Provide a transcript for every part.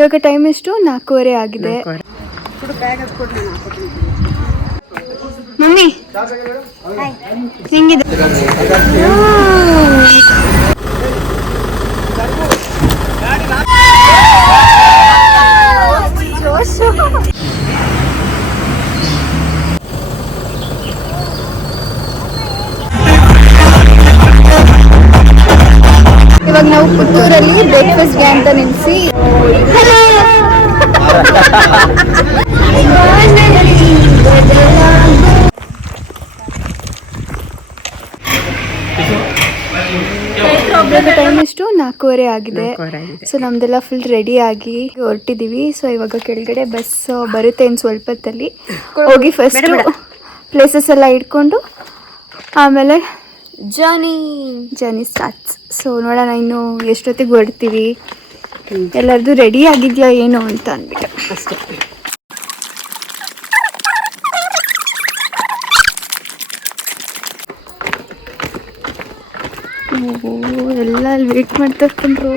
ಇವಾಗ ಟೈಮ್ ಎಷ್ಟು 4:15 ಆಗಿದೆ. ಮಮ್ಮಿ ಹೆಂಗಿದೆ? ಇವಾಗ ನಾವು ಪುತ್ತೂರಲ್ಲಿ ಬ್ರೇಕ್ಫಾಸ್ಟ್ಗೆ ಅಂತ ನಿಲ್ಲಿಸಿ ಟೈಮ್ ಎಷ್ಟು 4:15 ಆಗಿದೆ. ಸೊ ನಮ್ದೆಲ್ಲ ಫುಲ್ ರೆಡಿ ಆಗಿ ಹೊರಟಿದೀವಿ. ಸೊ ಇವಾಗ ಕೆಳಗಡೆ ಬಸ್ ಬರುತ್ತೆ ಇನ್ನು ಸ್ವಲ್ಪ ಹೊತ್ತಲ್ಲಿ. ಹೋಗಿ ಫಸ್ಟ್ ಪ್ಲೇಸಸ್ ಎಲ್ಲ ಇಟ್ಕೊಂಡು ಆಮೇಲೆ ಜರ್ನಿ ಸ್ಟಾರ್ಟ್ಸ್. ಸೊ ನೋಡೋಣ ಇನ್ನು ಎಷ್ಟೊತ್ತಿಗೆ ಹೊರಡ್ತೀವಿ, ಎಲ್ಲರದು ರೆಡಿ ಆಗಿದೆಯಾ ಏನು ಅಂತ ಅಂದ್ಬಿಟ್ಟು ಅಷ್ಟೇ. ಎಲ್ಲ ಅಲ್ಲಿ ವೇಟ್ ಮಾಡ್ತಾ ಇರ್ಕೊಂಡ್ರು.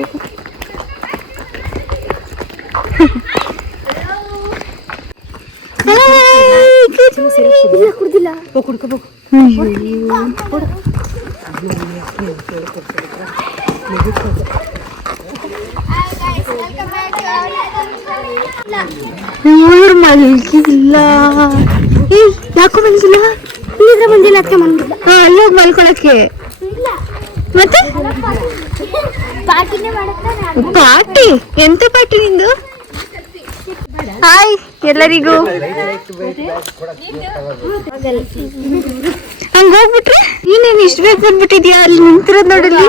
ಕುಡ್ದಿಲ್ಲ ಮಲ್ಗಿಲ್ಲ. ಯಾಕೋ ಮಲ್ಗಿಲ್ಲ? ಇಲ್ಲಿದ್ರೆ ಬಂದಿಲ್ಲ ಅದಕ್ಕೆ ಮಲ್ಗಿಲ್ಲ. ಅಲ್ಲೋಗಿ ಮಲ್ಕೊಳಕ್ಕೆ. ಮತ್ತೆ ಪಾರ್ಟಿ? ಎಂತ ಪಾರ್ಟಿ ನಿಂದು? ಹಾಯ್ ಎಲ್ಲರಿಗೂ. ಹಂಗ ಹೋಗ್ಬಿಟ್ರೆ ನೀನೇನು ಇಷ್ಟು ಬೇಗ ಬಂದ್ಬಿಟ್ಟಿದ್ಯಾ? ಅಲ್ಲಿ ನಿಂತಿರೋದು ನೋಡಲಿ.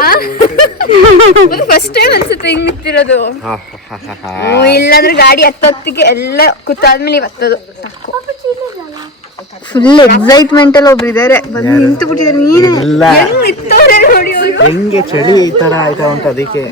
ಫಸ್ಟ್ ಟೈಮ್ ಅನ್ಸುತ್ತೆ ಹಿಂಗ್ ನಿಂತಿರೋದು. ಇಲ್ಲಾಂದ್ರೆ ಗಾಡಿ ಹತ್ತೊತ್ತಿಗೆ ಎಲ್ಲ ಕೂತಾದ್ಮೇಲೆ ಹತ್ತೋದು ಸಾಕು. ಫುಲ್ ಎಕ್ಸೈಟ್ಮೆಂಟ್ ಅಲ್ಲಿ ಒಬ್ರು ಇದಾರೆ, ಬಂದು ನಿಂತು ಬಿಟ್ಟಿದ್ದಾರೆ. ನೀನು ನೋಡಿ ಹೆಂಗೆ ಚಳಿ ಈ ತರ ಆಯ್ತಾ ಅಂತ ಅದಕ್ಕೆ.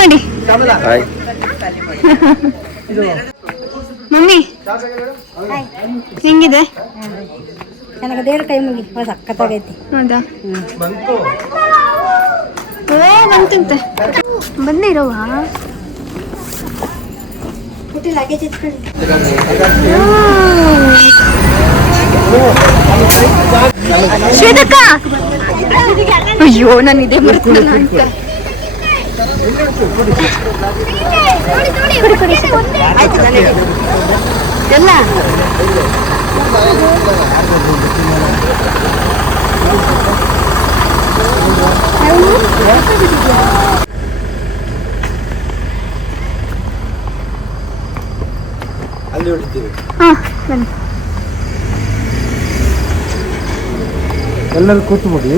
ಮಾಡಿ ಮಮ್ಮಿ ಹೆಂಗಿದೆ? ನನಗೆ ದೇವ್ರ ಕೈ ಮುಗಿ ಸಕ್ಕತ್ತಾಗೈತಿ. ಹೌದಾ? ಓ ಬಂತಂತೆ. ಬಂದೇ ಇರೋವಾ? ಶ್ವೇತಕ್ಕ, ಅಯ್ಯೋ ನಾನು ಇದೇ ಬರ್ತೇನೆ ಅಂತ. ಎಲ್ಲ ಅಲ್ಲಿ ಹೊಡಿತೀವಿ. ಎಲ್ಲರೂ ಕೂತ್ಬಿಡಿ.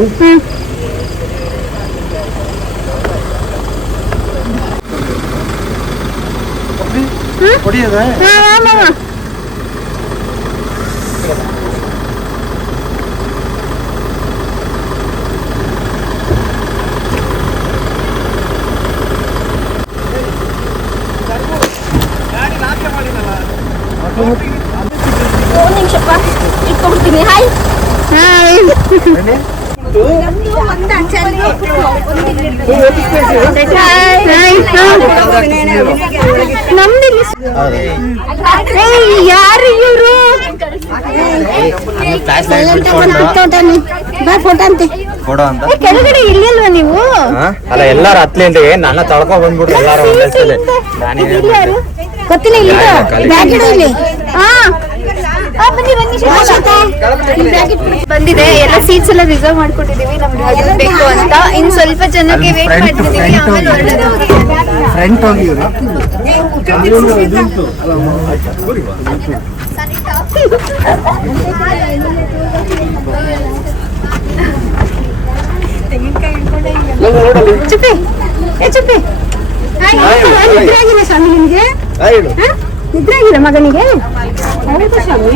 ಹೊಡಿಯೋದ? ನಿಮಿಷಪ್ಪ ಇಟ್ಕೊಡ್ತೀನಿ. ಹಾಯ್ ಯಾರು ಇವರು? ಫೋಟೋ ಅಂತ ಕೆಳಗಡೆ ಇಲ್ಲಲ್ವಾ ನೀವು? ಅಲ್ಲ ಎಲ್ಲಾರು ಹತ್ಲಿಂದ ನನ್ನ ತಳ್ಕೊ ಬಂದ್ಬಿಟ್ರು ಎಲ್ಲಾರು. ಗೊತ್ತಿಲ್ಲ ಇಲ್ಲಿ ಬಂದಿದೆ. ಎಲ್ಲ ಸೀಟ್ಸ್ ಎಲ್ಲ ರಿಸರ್ವ್ ಮಾಡ್ಕೊಂಡಿದೀವಿ ನಮ್ಗೆ ಬೇಕು ಅಂತ. ಇನ್ ಸ್ವಲ್ಪ ಜನಕ್ಕೆ ವೇಟ್ ಮಾಡ್ತಿದೀವಿ. ಫ್ರಂಟ್ ಹೋಗಿ ಚುಪ್ಪಿ ಚುಪ್ಪಿ ಸ್ವಾಮಿ ನಿಮ್ಗೆ ನಿದ್ರೆ ಆಗಿಲ್ಲ ಮಗನಿಗೆ? ಹೌದು ಸ್ವಾಮಿ.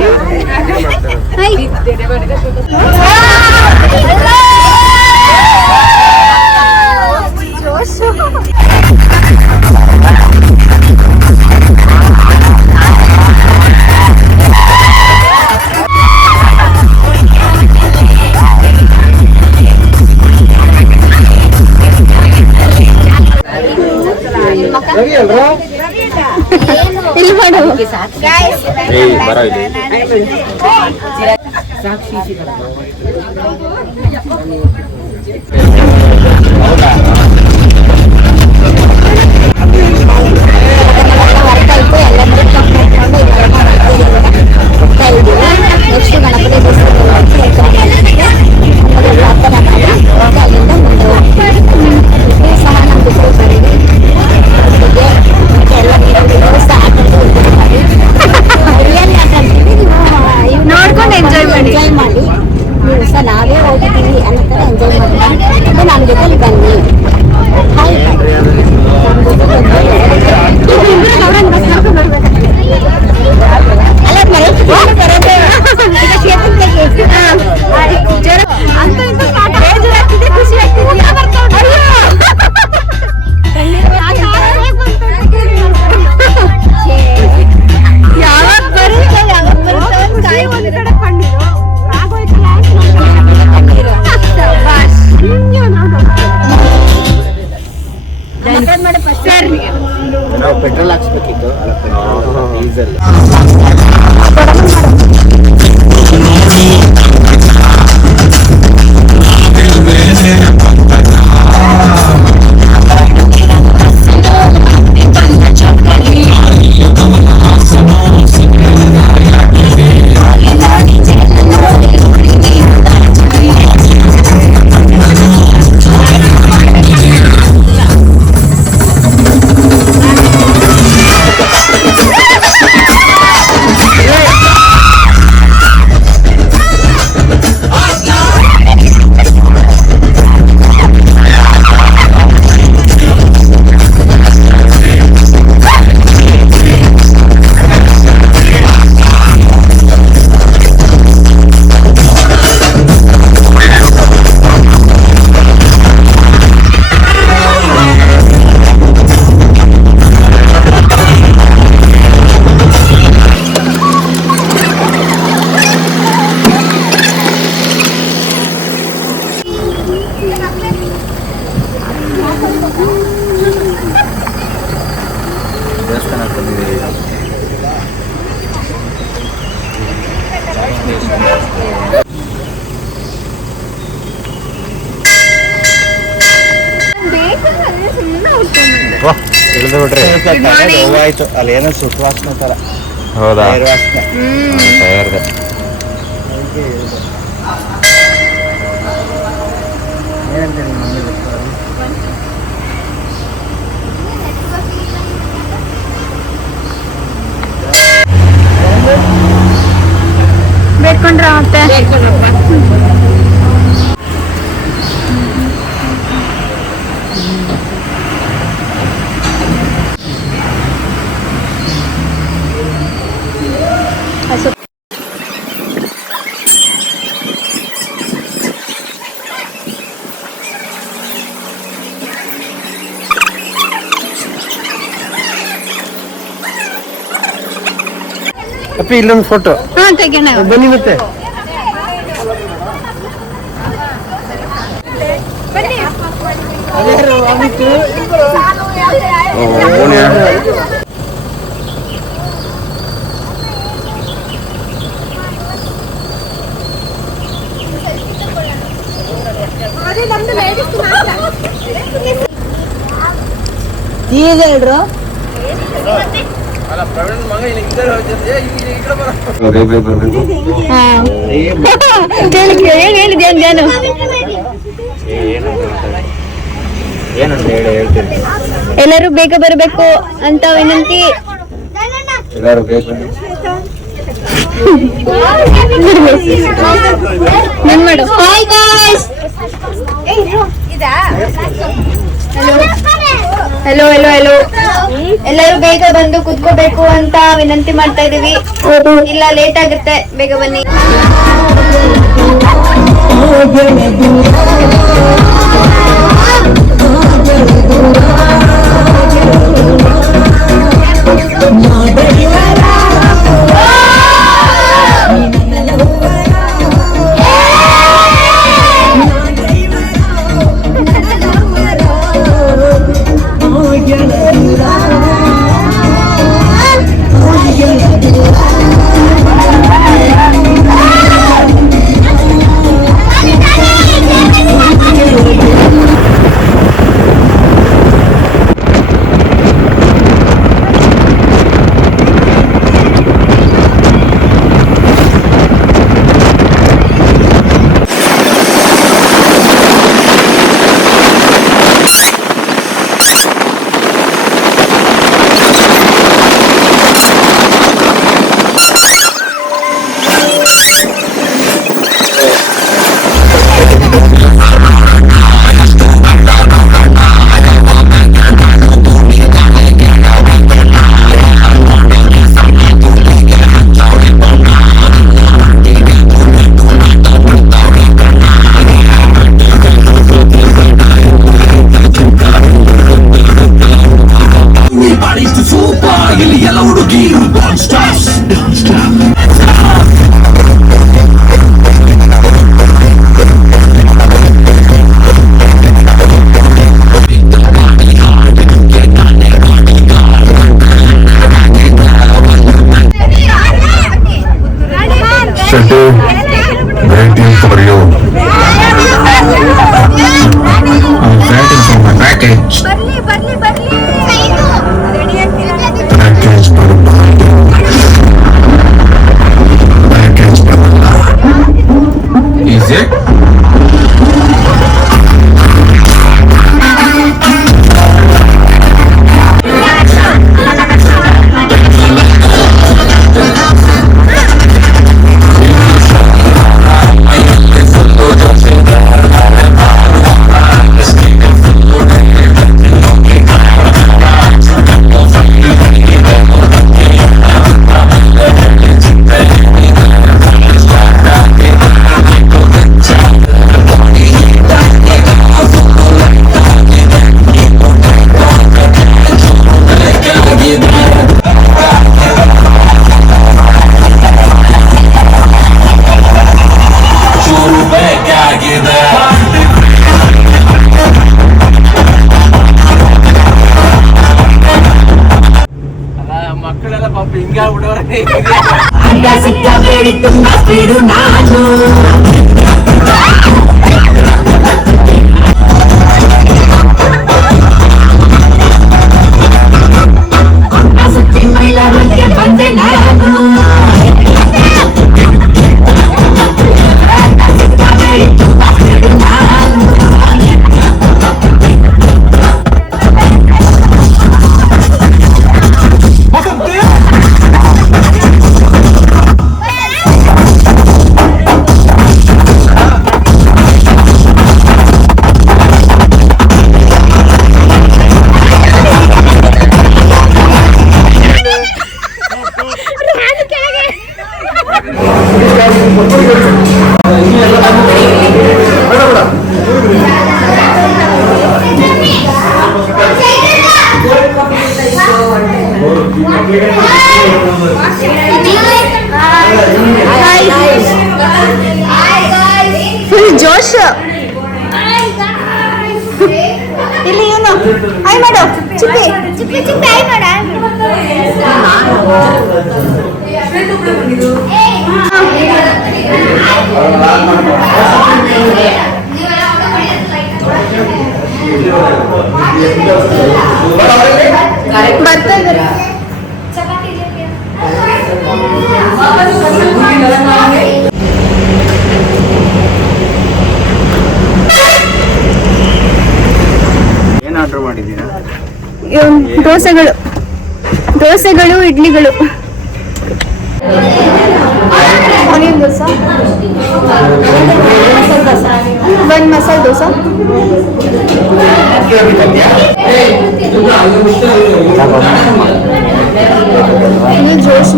ಇಲ್ಲಿ ಮಾಡು ನೆಕ್ಸ್ಟ್ ಗಣಪತಿ ನೋಡ್ಕೊಂಡು ಎಂಜಾಯ್ ಮಾಡಿ ನೀವು ಸಹ ನಾವೇ ಹೋಗಿದ್ದೀವಿ ಅನ್ನೋ ಥರ ಎಂಜಾಯ್ ಮಾಡಿ ನನ್ನ ಜೊತೆಲಿ ಬನ್ನಿ ಯಾವಾಗ ಬರುತ್ತೆ ನಾವು ಪೆಟ್ರೋಲ್ ಹಾಕ್ಸ್ಬೇಕಿತ್ತು ಡೀಸೆಲ್ ದೇವಸ್ಥಾನಕ್ಕೆ ಬಂದಿದ್ದೀವಿ. ತಿಳಿದು ಬಿಡ್ರಿ ಆಯ್ತು ಅಲ್ಲಿ ಏನೋ ಸುಖವಾಸನೆ ತರ. ಹೌದಾ? ವಾಸನೆ ಟೈರ್ದೆ ಬೇಡ್ಕೊಂಡ್ರ ಮತ್ತೆ ಅಪ್ಪಿ ಇಲ್ಲೊಂದು ಫೋಟೋ ತೆಗೋಣ. ಬನ್ನಿ ಮತ್ತೆ. ಹೇಳ್ರು ಹೇಳಿದ್ಯಾ ನಾನು ಏನಂತ ಹೇಳ್ತೀನಿ. ಎಲ್ಲರೂ ಬೇಗ ಬರಬೇಕು ಅಂತ ವಿನಂತಿ. ಎಲ್ಲರೂ ಬೇಕು ನನ್ ಮಾಡು. ಹೆಲೋ ಹೆಲೋ ಹೆಲೋ ಎಲ್ಲರೂ ಬೇಗ ಬಂದು ಕುತ್ಕೋಬೇಕು ಅಂತ ವಿನಂತಿ ಮಾಡ್ತಾ ಇದೀವಿ. ಇಲ್ಲ ಲೇಟ್ ಆಗುತ್ತೆ, ಬೇಗ ಬನ್ನಿ. Waiting for you. I'm waiting for my package. Package ಬರಬಾರ್ದು. Package ಬರಲ್ಲ. Is it? ಮಕ್ಕಳೆಲ್ಲ ಪಾಪ ಹಿಂಗ ಬಿಡೋರೆ ಫುಲ್ ಜೋಶ್ ಇಲ್ಲಿ ಇವನು ಹಾಯ್ ಮಾಡು ಚಿಪ್ಪಿ ಚಿಪ್ಪಿ ಚಿಪ್ಪಿ ಹಾಯ್ ಮಾಡ ಬರ್ತಾ ಇದ್ದಾರೆ ಏನ್ ಆರ್ಡರ್ ಮಾಡಿದ್ದೀರಾ? ದೋಸೆಗಳು ಇಡ್ಲಿಗಳು ಆನಿಯನ್ ದೋಸೆ ಒಂದು ಮಸಾಲೆ ದೋಸೆ ಇದು ಜೋಶ್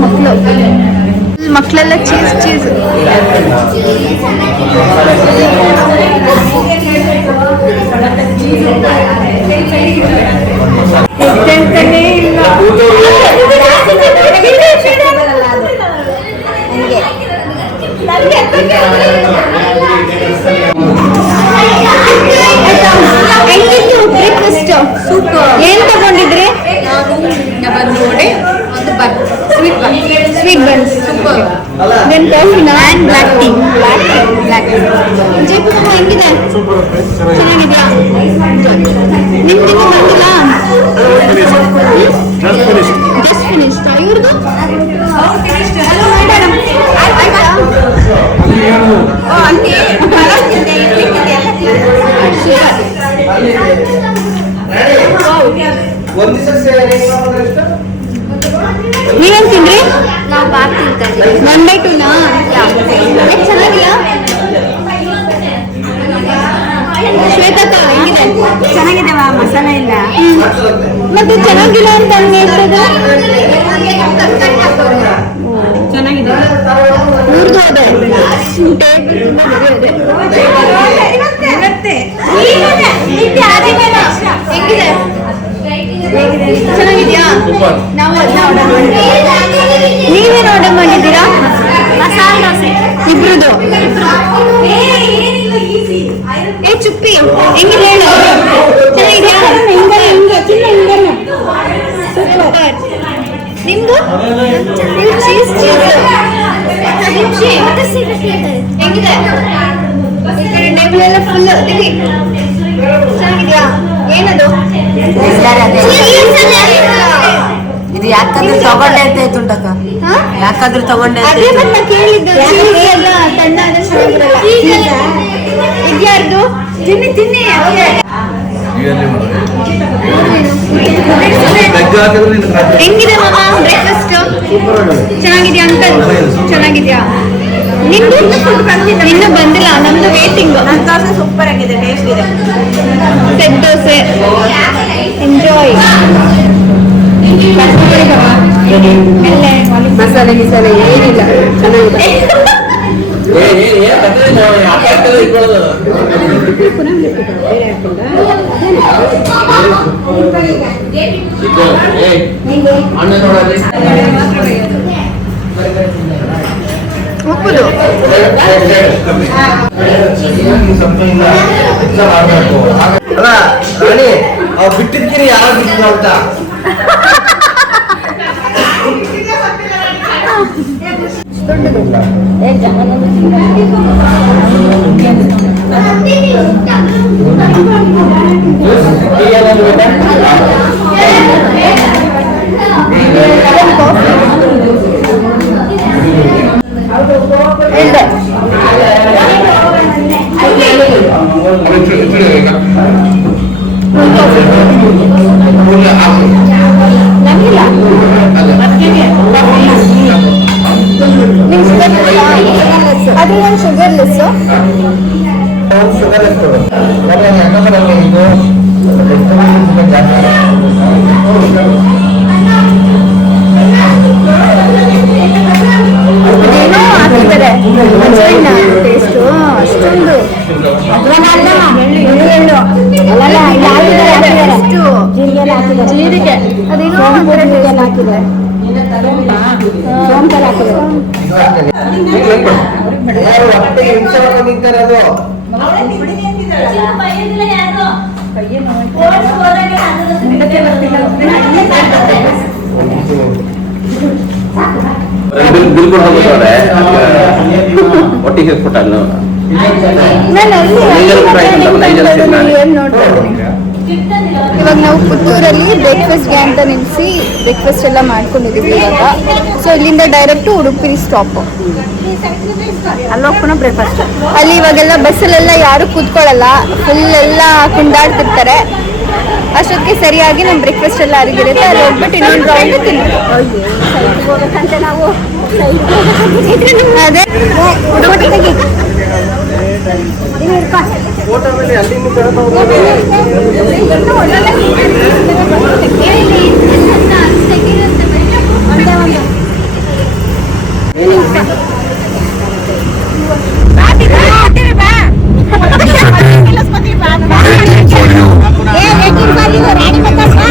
ಮಕ್ಕಳೆಲ್ಲ ಚೀಸ್ ಬ್ರೇಕ್ಫಾಸ್ಟ್ ಸೂಪರ್. ಏನ್ ತಗೊಂಡಿದ್ರಿ? ಒಂದು ವಡೆ, ಒಂದು bun, sweet bun super. Then ಕಾಫಿನಾ ಅಂಡ್ ಬ್ಲಾಕ್ ಟೀ. ಜೈಪುರ ಹೆಂಗಿದೆ? ಚೆನ್ನಾಗಿದೆಯಾ? ನಿಮ್ಗೆ ಬಂದಿಲ್ಲ? Just finished. ಇವ್ರದ್ದು ನೀವೇನ್ ತಿಂದ್ರಿ? ನಾವು ಬಾತ್ ತಿಂತಾರೆ. 1/2ನಾ? ಚೆನ್ನಾಗಿಲ್ಲ. ಶ್ವೇತಕ್ಕ ಹೆಂಗಿದೆ? ಚೆನ್ನಾಗಿದೆ ಮಸಾಲೆ ಇಲ್ಲ. ಮತ್ತೆ ಚೆನ್ನಾಗಿಲ್ಲ ಅಂತ ಹೇಳ್ತದೆ. ಚೆನ್ನಾಗಿದೆ. ಊರ್ದು ಅದೇ ಹೆಂಗಿದೆ? ಚೆನ್ನಾಗಿದ್ಯಾ? ನಾವು ನೀವೇನು ಆರ್ಡರ್ ಮಾಡಿದ್ದೀರಾ? ಮಸಾಲೆ ದೋಸೆ ಇಬ್ರದ್ದು. ಏ ಚುಪ್ಪಿ ಹೆಂಗಿದೆ ಹೇಳು? ಚೆನ್ನಾಗಿದ್ಯಾ? ನಿಮ್ದು ಚೀಸ್ ಹೆಂಗಿದೆ? ಈ ಕಡೆ ಟೇಬಲ್ ಎಲ್ಲ ಫುಲ್ ಚೆನ್ನಾಗಿದ್ಯಾ? ಏನದು? ಇದು ಯಾಕಾದ್ರೂ ತಗೊಂಡೆ ಅಂತ ತುಂಟಕ್ಕ, ಯಾಕಾದ್ರೂ ತಗೊಂಡೆ ಅದೇ ಮತ್ತೆ ಕೇಳಿದ್ದು. ಎಲ್ಲ ತಣ್ಣ ಆದ್ರೆ ಚೆನ್ನಾಗಿರಲ್ಲ. ಇದ್ಯಾರ್ದು? ತಿನ್ನಿ ಹೆಂಗಿದೆ ಮಾಮ ಬ್ರೇಕ್ಫಾಸ್ಟ್? ಚೆನ್ನಾಗಿದ್ಯಾ ಅಂಕಲ್? ಚೆನ್ನಾಗಿದ್ಯಾ? ನಿಮ್ದು ಇನ್ನೂ ಬಂದಿಲ್ಲ, ನಮ್ದು ವೇಟಿಂಗ್. ನನ್ನ ದೋಸೆ ಸೂಪರ್ ಆಗಿದೆ, ಟೇಸ್ಟ್ ಇದೆ. Set dosa enjoy. ಮಸಾಲೆ ಗಿಸಾಲೆ ಏನಿಲ್ಲ, ಚೆನ್ನಾಗಿದೆ. ಉಪ್ಪುದು ಅಲ್ಲ ರಾಣಿ ಅವ್ ಬಿಟ್ಟಿದ್ಕಿರಿ ಯಾರು ಬಿಟ್ಟಿಲ್ಲ ಅಂತ ಅದು ನಾನು ಶುಗರ್ಲೆಸ್. ಏನೋ ಹಾಕಿದ್ದಾರೆ ಟೇಸ್ಟು ಅಷ್ಟೊಂದು ಜೀರಿಗೆ ಅದೇನೋ ಹಾಕಿದ್ದಾರೆ. ಒಟ್ಟಿಗೆ ಕೊಟ್ಟಲ್ಲ ಇವಾಗ ನಾವು ಪುತ್ತೂರಲ್ಲಿ ಬ್ರೇಕ್ಫಾಸ್ಟ್ಗೆ ಅಂತ ನಿಲ್ಲಿಸಿ ಬ್ರೇಕ್ಫಾಸ್ಟ್ ಎಲ್ಲ ಮಾಡ್ಕೊಂಡಿದ್ದೀವಿ ಇವಾಗ. ಸೊ ಇಲ್ಲಿಂದ ಡೈರೆಕ್ಟು ಉಡುಪಿ ಸ್ಟಾಪ್. ಅಲ್ಲೋಗ್ಕೊಂಡು ಬ್ರೇಕ್ಫಾಸ್ಟ್. ಅಲ್ಲಿ ಇವಾಗೆಲ್ಲ ಬಸ್ಸಲ್ಲೆಲ್ಲ ಯಾರು ಕೂತ್ಕೊಳ್ಳಲ್ಲ, ಫುಲ್ ಎಲ್ಲ ಕುಂದಾಡ್ತಿರ್ತಾರೆ. ಅಷ್ಟೊತ್ತಿಗೆ ಸರಿಯಾಗಿ ನಮ್ಮ ಬ್ರೇಕ್ಫಾಸ್ಟ್ ಎಲ್ಲ ಅರಿಗಿರುತ್ತೆ. ಅಲ್ಲಿ ಹೋಗ್ಬಿಟ್ಟು ಇನ್ನೊಂದು ರೌಂಡ್ ತಿನ್ನೋದು. ಹೋಗ್ಬೇಕಂತೆ ನಾವು. ಅದೇ Waiting for you. I'm waiting for my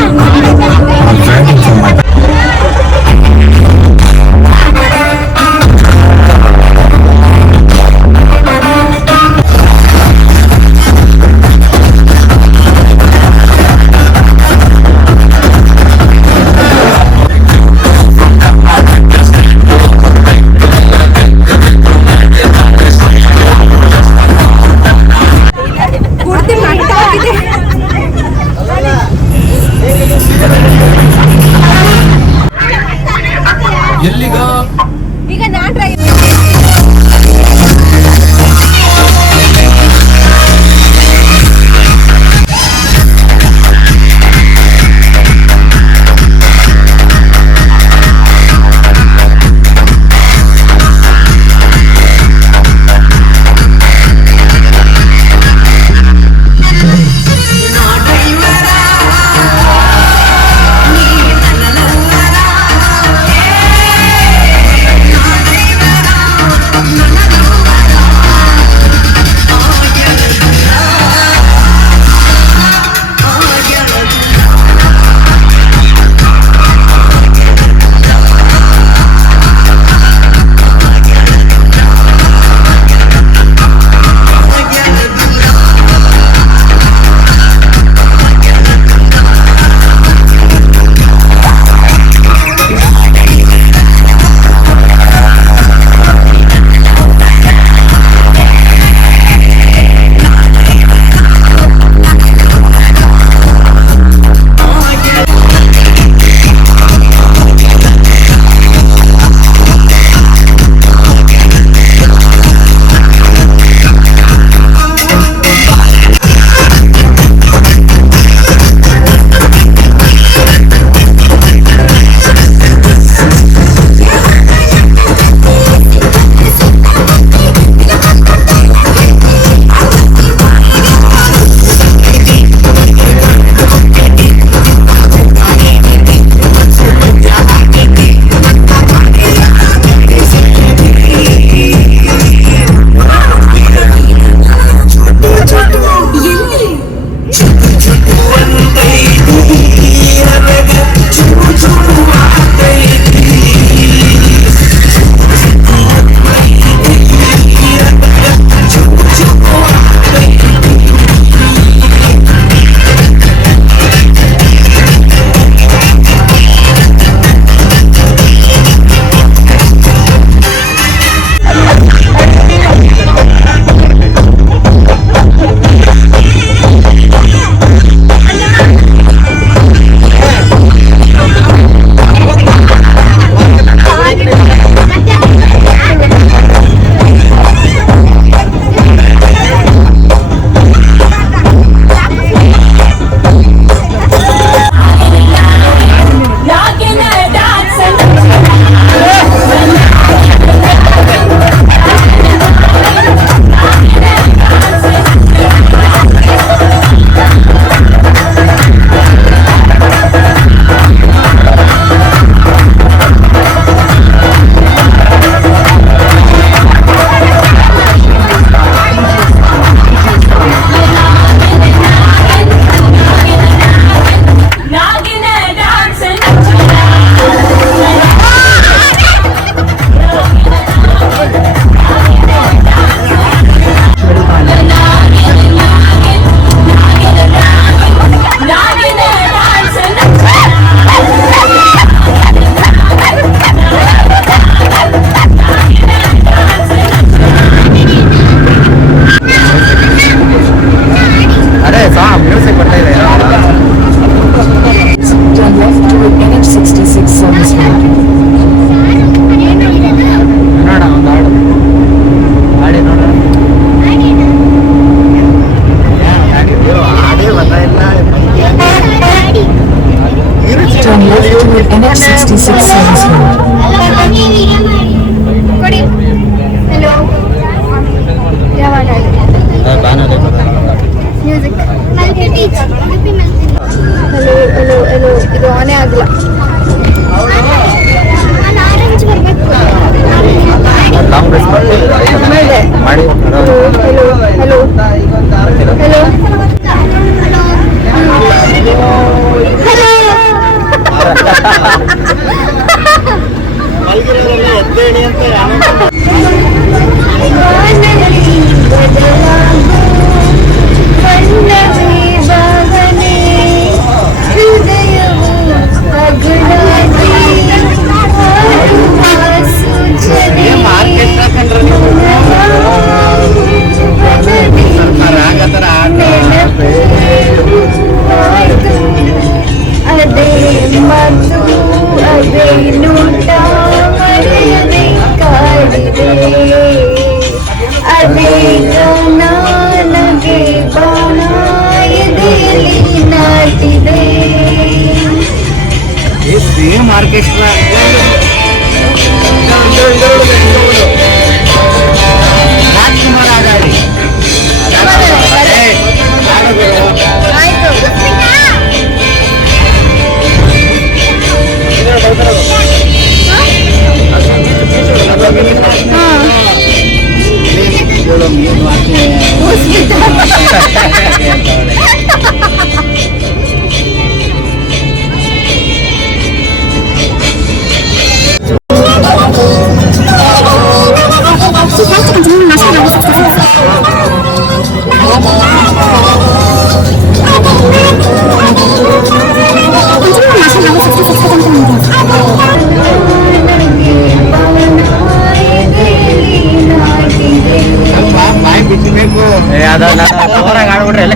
ಜೋರಾಗಿ ಆಡ್ಬಿಟ್ರೆ ಎಲ್ಲ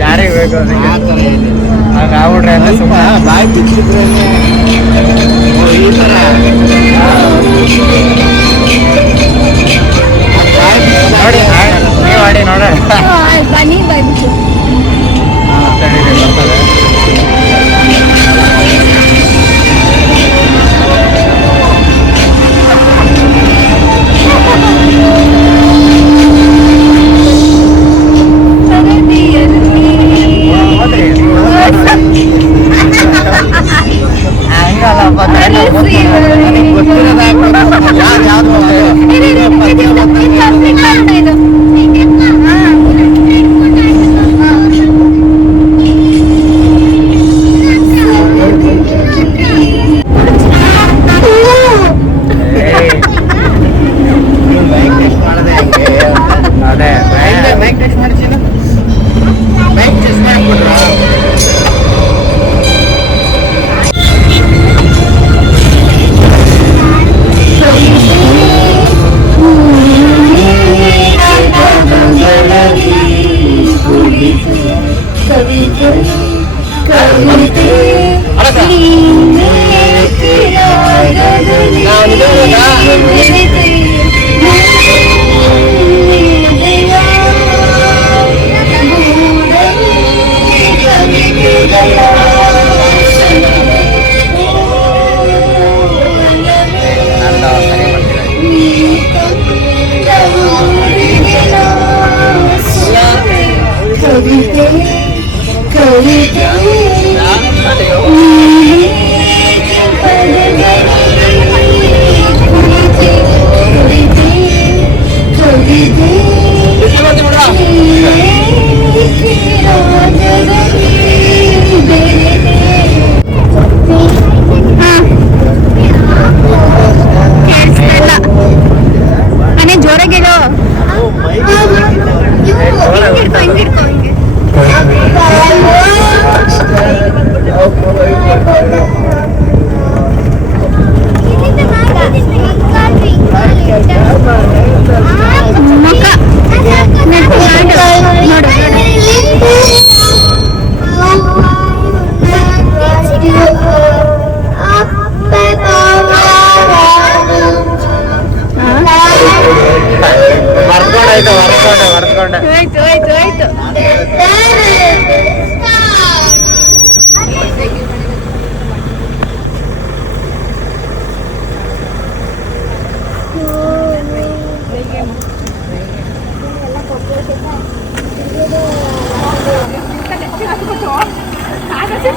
ಯಾರಿಗೆ ಬೇಕು ಹಂಗ ಆಗ್ಬಿಟ್ರೆ ಎಲ್ಲ ಸುಮ್ಮನೆ ಬಾಯಿ ಬಿಚ್ಚಿದ್ರೆ ಈ ತರ ನೋಡಿ ನೀವು ಆಡಿ ನೋಡೋಣ ಬನ್ನಿ ಬಂತು Hãy subscribe cho kênh Ghiền Mì Gõ để không bỏ lỡ những video hấp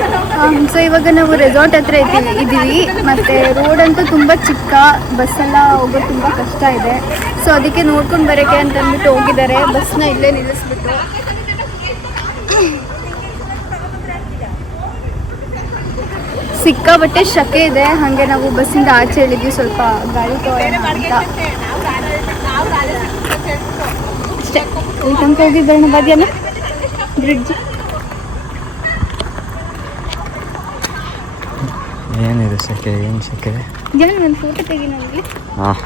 dẫn. So ಇವಾಗ ನಾವು ರೆಸಾರ್ಟ್ ಹತ್ರ ಇದ್ದೀವಿ ಮತ್ತು ರೋಡ್ ಅಂತೂ ತುಂಬ ಚಿಕ್ಕ, ಬಸ್ಸೆಲ್ಲ ಹೋಗೋದು ತುಂಬ ಕಷ್ಟ ಇದೆ. ಸೊ ಅದಕ್ಕೆ ನೋಡ್ಕೊಂಡು ಬರೋಕ್ಕೆ ಅಂತ ಅಂದ್ಬಿಟ್ಟು ಹೋಗಿದ್ದಾರೆ. ಬಸ್ನ ಇಲ್ಲೇ ನಿಲ್ಲಿಸ್ಬಿಟ್ಟು ಸಿಕ್ಕಾಬಟ್ಟೆ ಶಕೆ ಇದೆ. ಹಾಗೆ ನಾವು ಬಸ್ಸಿಂದ ಆಚೆ ಇಳಿದ್ವಿ, ಸ್ವಲ್ಪ ಗಾಳಿ ತಗೊಳ್ಳೋಣ ಅಂತ ಅಷ್ಟೇ. ಇಲ್ಲಿ ತನಕ ಹೋಗಿ ಬರೋಣ ಬಾದ್ಯಾನ ಬ್ರಿಡ್ಜ್. ಏನಿದೆ ಸೆಕೆ, ಏನು ಸೆಕೆ? ಜನ ಒಂದು ಫೋಟೋ ತೆಗಿ ನನ್ನಲ್ಲಿ. ಹಾಂ,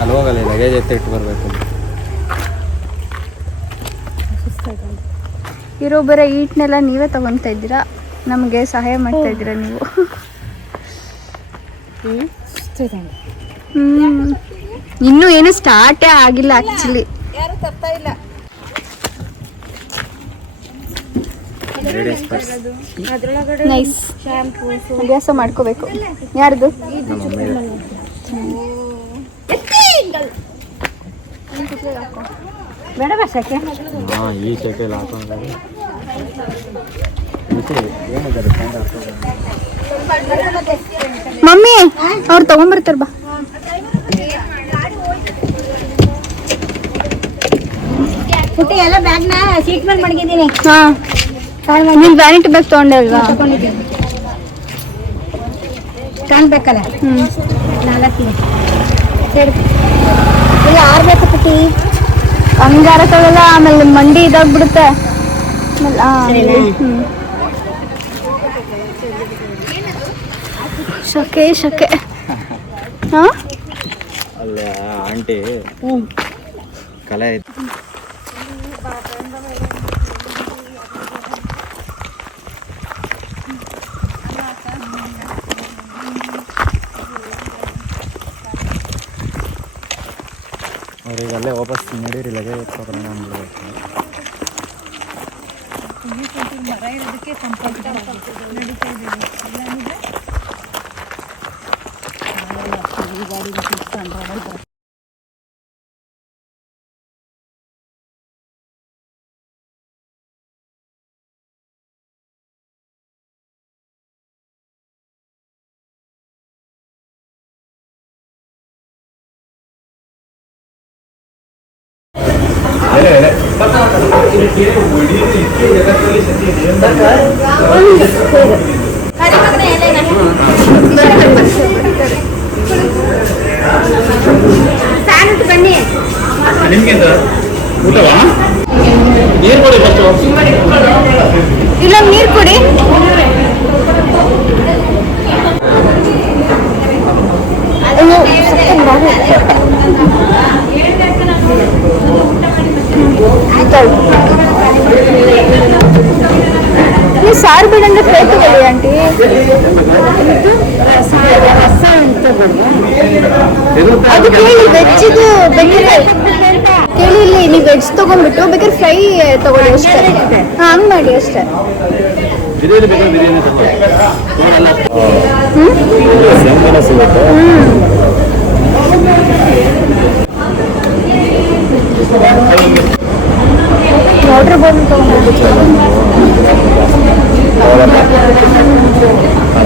ಅಲ್ಲಿ ಹೋಗಲ್ಲ, ಲಗೇಜ್ ಎತ್ತ ಇಟ್ಟು ಬರಬೇಕು. ಇರೋ ಬರೋ ಈಟ್ನೆಲ್ಲ ನೀವೇ ತಗೊತಾ ಇದ್ದೀರಾ, ನಮಗೆ ಸಹಾಯ ಮಾಡ್ತಾ ಇದ್ದೀರಾ ನೀವು. ಇನ್ನೂ ಏನು ಸ್ಟಾರ್ಟೇ ಆಗಿಲ್ಲ ಆಕ್ಚುಲಿ. ನೈಸ್ ಅಭ್ಯಾಸ ಮಾಡ್ಕೋಬೇಕು. ಯಾರ್ದು? ಬೇಡ ಸೆಕೆ. ಹಾಂ, ಈ ಸೆಕೆಯಲ್ಲಿ ಹಾಕೊಂಡ್ರೆ ಮಮ್ಮಿ ಅವ್ರು ತಗೊಂಡ್ಬರ್ತಾರ ಬಾ. ಪುಟ್ಟಿ ಎಲ್ಲ ಬ್ಯಾಗ್ನ ಸೀಟ್ ಮೇಲೆ ಮಡಗಿದ್ದೀನಿ. ಹಾಂ, ನೀನು ವ್ಯಾನಿಟಿ ಬ್ಯಾಗ್ ತೊಗೊಂಡೆ ಅಲ್ವಾ? ತಗೊಂಡಿದ್ದೀನಿ. ಕಾಣ್ಬೇಕಲ್ಲ? 4 ಸರಿ. ಇಲ್ಲ 6 ಬೇಕು ಪುಟ್ಟಿ. ಹಂಗಾರ ತಗೊಳ್ಳಲ್ಲ, ಆಮೇಲೆ ಮಂಡಿ ಇದಾಗ್ಬಿಡುತ್ತೆ. ಶಕೆ ಶಕೆ. ಹಾಂ, ಅಲ್ಲ ಆಂಟಿ ಕಲೆ ಐತೆ. ಅವ್ರಿಗೆ ಅಲ್ಲೇ ವಾಪಸ್ ನಡೀರಿ, ಲಗೇಜ್ ಎತ್ಕೊಬರೋಣ ಅಂದ್ಬಿಡ್ಬೇಕು. ಬನ್ನಿ. ನಿಮ್ಗಿಂತ ಊಟವಾ? ನೀರು ಕೊಡಿ ಫಸ್ಟು. ಇಲ್ಲ ನೀರು ಕೊಡಿ. ನೀವು ಸಾರು ಬಿಡಂದ್ರೆ ಫ್ರೈ ತಗೊಳ್ಳಿ ಆಂಟಿ. ಅದು ಕೇಳಿ ವೆಜ್ ಇದು ಬೇಕಾದ್ರೆ ಕೇಳಿ, ಇಲ್ಲಿ ನೀವು ವೆಜ್ ತಗೊಂಡ್ಬಿಟ್ಟು ಬೇಕಾದ್ರೆ ಫ್ರೈ ತಗೊಳ್ಳಿ ಅಷ್ಟೇ. ಹಾಂ, ಹಂಗೆ ಮಾಡಿ ಅಷ್ಟೇ. ಸಿಗುತ್ತೆ. ವಾಟರ್ ಬಾಟಲ್ ತಗೊಂಡು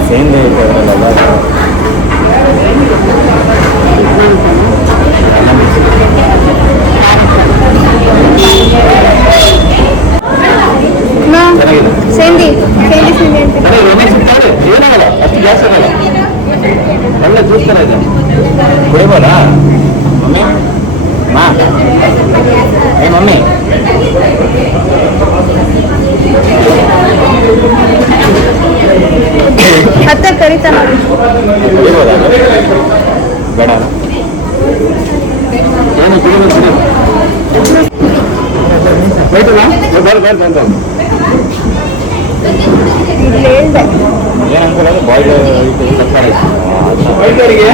ಸೇಂದೆ ಸೇಂದಿ ಸೇಂದಿ ಸೇಂದಿ ಅಂತ ಏನಾಗಲ್ಲ, ಅಷ್ಟು ಗ್ಯಾಸ್ ಆಗಲ್ಲ. ಒಳ್ಳೆ ಜ್ಯೂಸ್ ಥರ ಇದೆ, ಕುಡಿಬೋದಾ ಮಮ್ಮಿ? ಮಾ ಏ ಮಮ್ಮಿ, ಅತ್ತೆ ಕರಿತಾ ನೋಡಿ. ಕುಡಿಬೋದಾ? ಬೇಡ, ಏನು ಕುಡಿಬೋದು? ಇಲ್ಲಿ ಹೇಳ್ದೆ ಏನು ಅನ್ಕೊಳ್ಳೋದು? ಬಾಯ್ಲ್ ವೈಟರಿಗೆ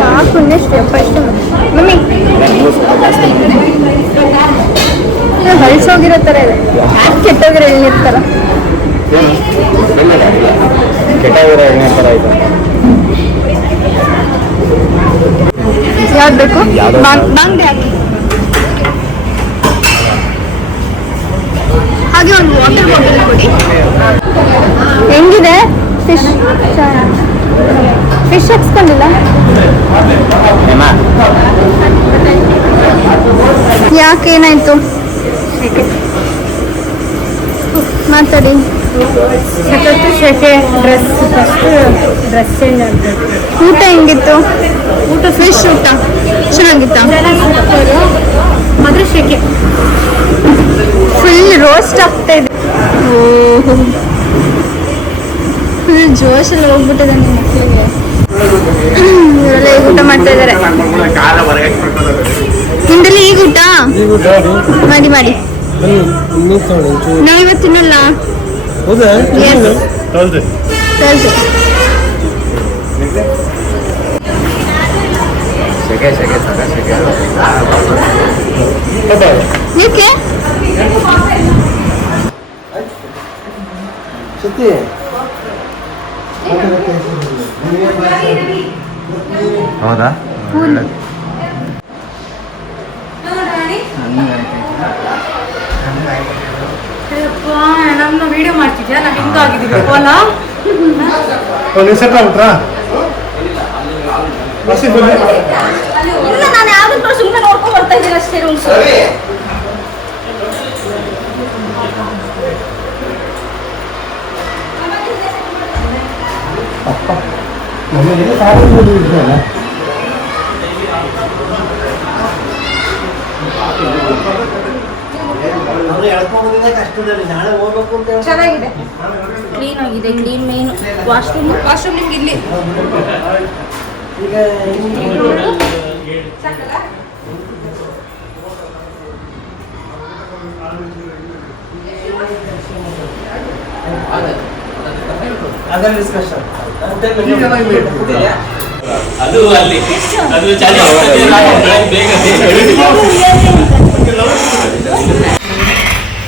ಸಾಕು ಇನ್ನೆಷ್ಟು ಫಸ್ಟ್ ಮಮ್ಮಿ ಹೊಳ್ಸೋಗಿರೋ ಥರ ಇದೆ. ಯಾಕೆ ಕೆಟ್ಟೋಗಿರೋ ಎಳ್ನೀರ್ತಾರ? ಕೆಟ್ಟೋಗಿರೋ ಎಣ್ಣೆ ಥರ ಇದೆ. ಯಾವ್ದು ಬೇಕು? ಬಾಂಗ್ಡೆ ಹಾಕಿ. ಹಾಗೆ ಒಂದು ವಾಟರ್ ಬಾಟಲ್ ಕೊಡಿ. ಹೆಂಗಿದೆ ಫಿಶ್? ಫಿಶ್ ಹಾಕ್ಸ್ಕೊಂಡಿಲ್ಲ ಯಾಕೆ? ಏನಾಯ್ತು ಮಾತಾಡಿ. ಶೆಕೆ ಡ್ರೆಸ್ ಫಸ್ಟ್ ಡ್ರೆಸ್ ಚೇಂಜ್ ಆಗಬೇಕು. ಊಟ ಹೆಂಗಿತ್ತು? ಊಟ ಫಿಶ್ ಊಟ ಚೆನ್ನಾಗಿತ್ತ? ಮಾತ್ರ ಶೆಕೆ ಫುಲ್ ರೋಸ್ಟ್ ಆಗ್ತಾ ಇದೆ. ಓಹೋ ಫುಲ್ ಜೋಶಲ್ಲಿ ಹೋಗ್ಬಿಟ್ಟಿದೆ ನಿಮ್ಮ ಮಕ್ಕಳಿಗೆ. ಇವರೆಲ್ಲ ಈಗ ಊಟ ಮಾಡ್ತಾ ಇದ್ದಾರೆ. ನಿಮ್ದಲ್ಲಿ ಈಗ ಊಟ ಮಾಡಿ ಮಾಡಿ. ನಾವು ಇವತ್ತು ತಿನ್ನಲ್ಲ. ತರ್ದು ಏಕೆ? ಹೌದಾ? ನಮ್ಮ ವಿಡಿಯೋ ಮಾಡ್ತಿದ್ಯಾ? ನಾವು ಹಿಂಗ ಆಗಿದ್ದೀವಿ ಅಲ್ಲ. ಇಲ್ಲ, ನಾನು ಯಾವ್ದು ಸುಮ್ಮನೆ ನೋಡ್ಕೊಂಡ್ ಬರ್ತಾ ಇದ್ದೀನಿ ಅಷ್ಟೇ. ಚೆನ್ನಾಗಿದೆ, ಕ್ಲೀನ್ ಆಗಿದೆ. ಕ್ಲೀನ್ ಮೇನ್ ವಾಶ್ರೂಮ್ ನಿಮ್ಗೆ ಇಲ್ಲಿ ಅದು ಅಲ್ಲಿ ಅದು ಚಾಲಿ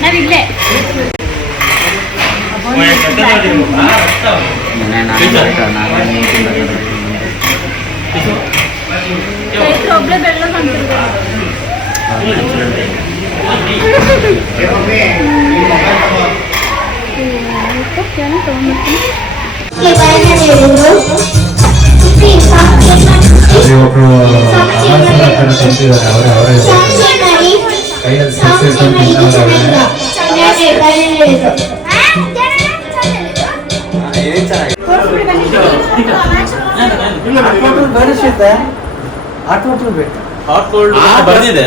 ನಾವಿಲ್ಲೇ ಒಬ್ಳೆ ಬೆಳ್ಳ ಹಾಟ್ ಕೋಲ್ಡ್ ಬಂದಿದೆ.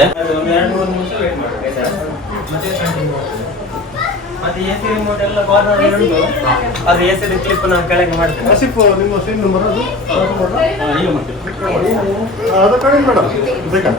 ಮತ್ತೆ ಎಸಿ ರಿಮೋಟ್ ಎಲ್ಲ ಕಾರ್ನರ್ ಉಂಟು. ಅದು ಎಸಿ ಕ್ಲಿಪ್ ನಾನು ಕೆಳಗೆ ಮಾಡ್ತೇನೆ. ನಿಮ್ಮ ಸೀನ್ ನಂಬರ್ ಅದು ಈಗ ಮಾಡ್ತೀನಿ. ಅದು ಕಡಿಮೆ ಮೇಡಮ್ ಬೇಕಾ